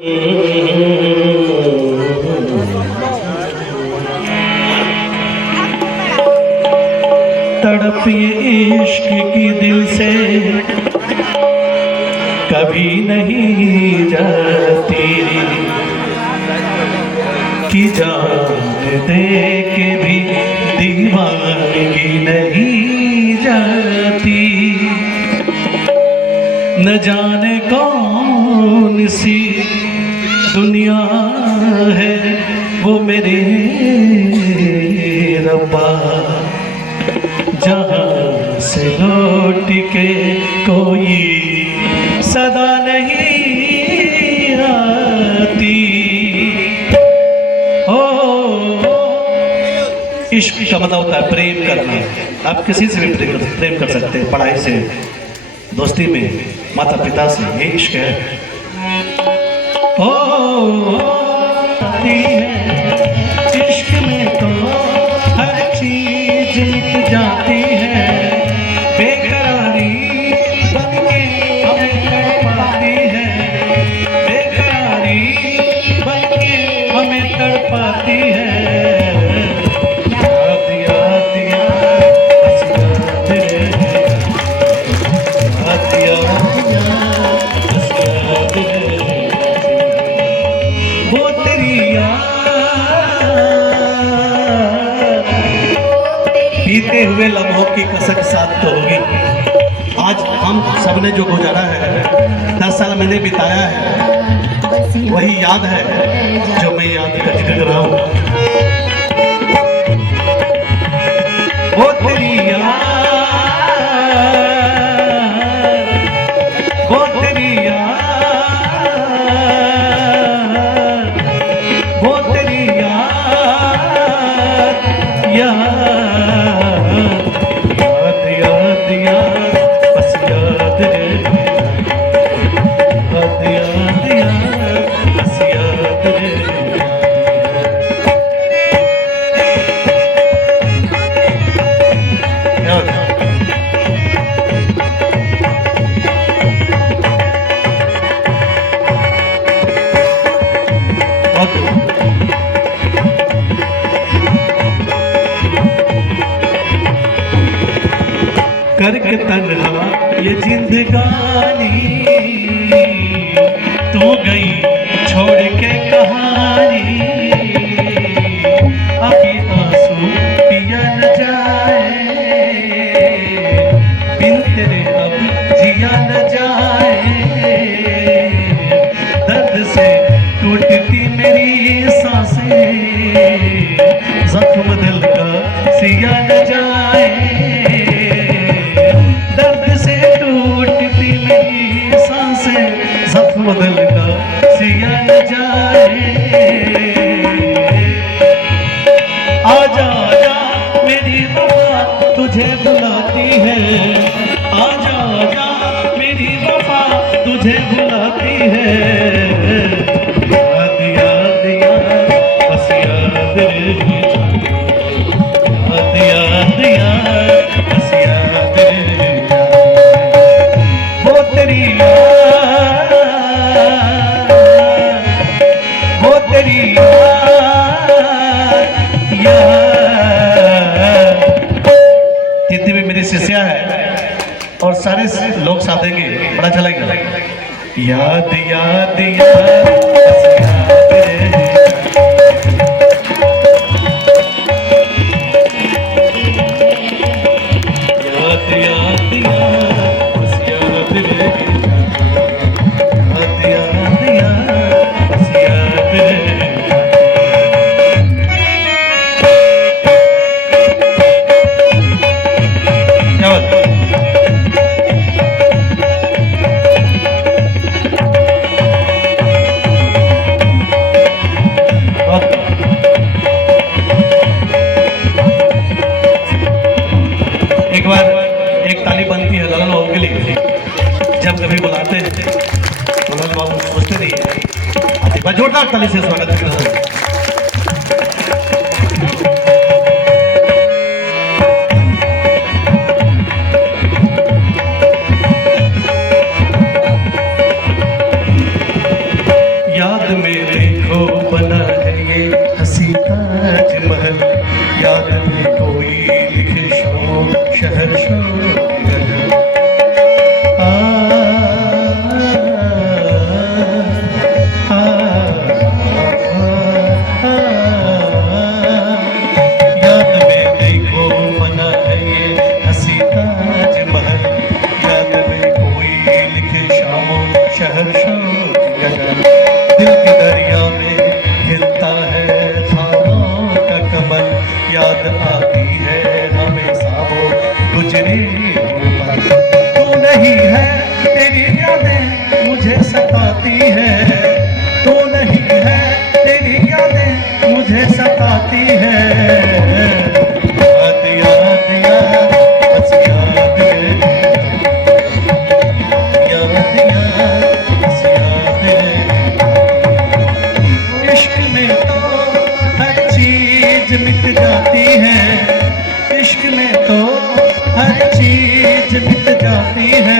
तड़प ये इश्क की दिल से कभी नहीं जाती, कि जान दे के भी दीवानगी नहीं जाती। न जाने कौन सी दुनिया है वो मेरे रब्बा, जहाँ से लौट के कोई सदा नहीं आती। ओ इश्क का मतलब होता है प्रेम करना। आप किसी से भी प्रेम कर सकते हैं, पढ़ाई से, दोस्ती में, माता पिता से, ये इश्क है। इश्क में तो हर चीज मिट जाती है, बेकरारी बनके हमें तड़पाती है, बेकरारी बनके हमें तड़पाती है। बीते हुए लम्हों की कसक साथ तो होगी। आज हम सबने जो गुजारा है, 10 साल मैंने बिताया है, वही याद है जो मैं याद कर रहा हूँ। वो तेरी याद, वो तेरी याद, वो तेरी याद, करके तन्हा ये जिंदगानी, तू गई छोड़ के कहानी। अभी आंसू पिया न जाए, बिन तेरे अब जिया न जाए। दर्द से टूटती मेरी सांसें, जख्म दिल का सिया न जाए। बदल का सिया न जाए। आजा आजा मेरी वफा तुझे बुलाती है, आजा आजा मेरी वफा तुझे बुलाती है। याद याद याद बस याद रही, याद याद याद बस याद रही। वो तेरी जितनी भी मेरी शिष्या है और सारे लोग साथ देंगे, बड़ा अच्छा लगेगा। याद याद याद जब कभी बुलाते हैं तो लोग बाबू सोचते नहीं है। जोरदार ताली से स्वागत करता हूँ। याद में देखो बना है ये हंसी ताजमहल, याद में कोई लिखे शाम शहर शोर गजल। याद में देखो बना है ये हंसी ताजमहल, याद में कोई लिखे शाम शहर शोर गजल। दिल के दरिया में खिलता है खानों का कमल, याद आती है हमेशा वो गुजरे हुए पल। तू नहीं है तेरी यादें मुझे सताती है, तू नहीं है तेरी यादें मुझे सताती है। याद याद याद बस याद है, याद याद बस याद है। इश्क में तो हर चीज मिट जाती है, इश्क में तो हर चीज मिट जाती है।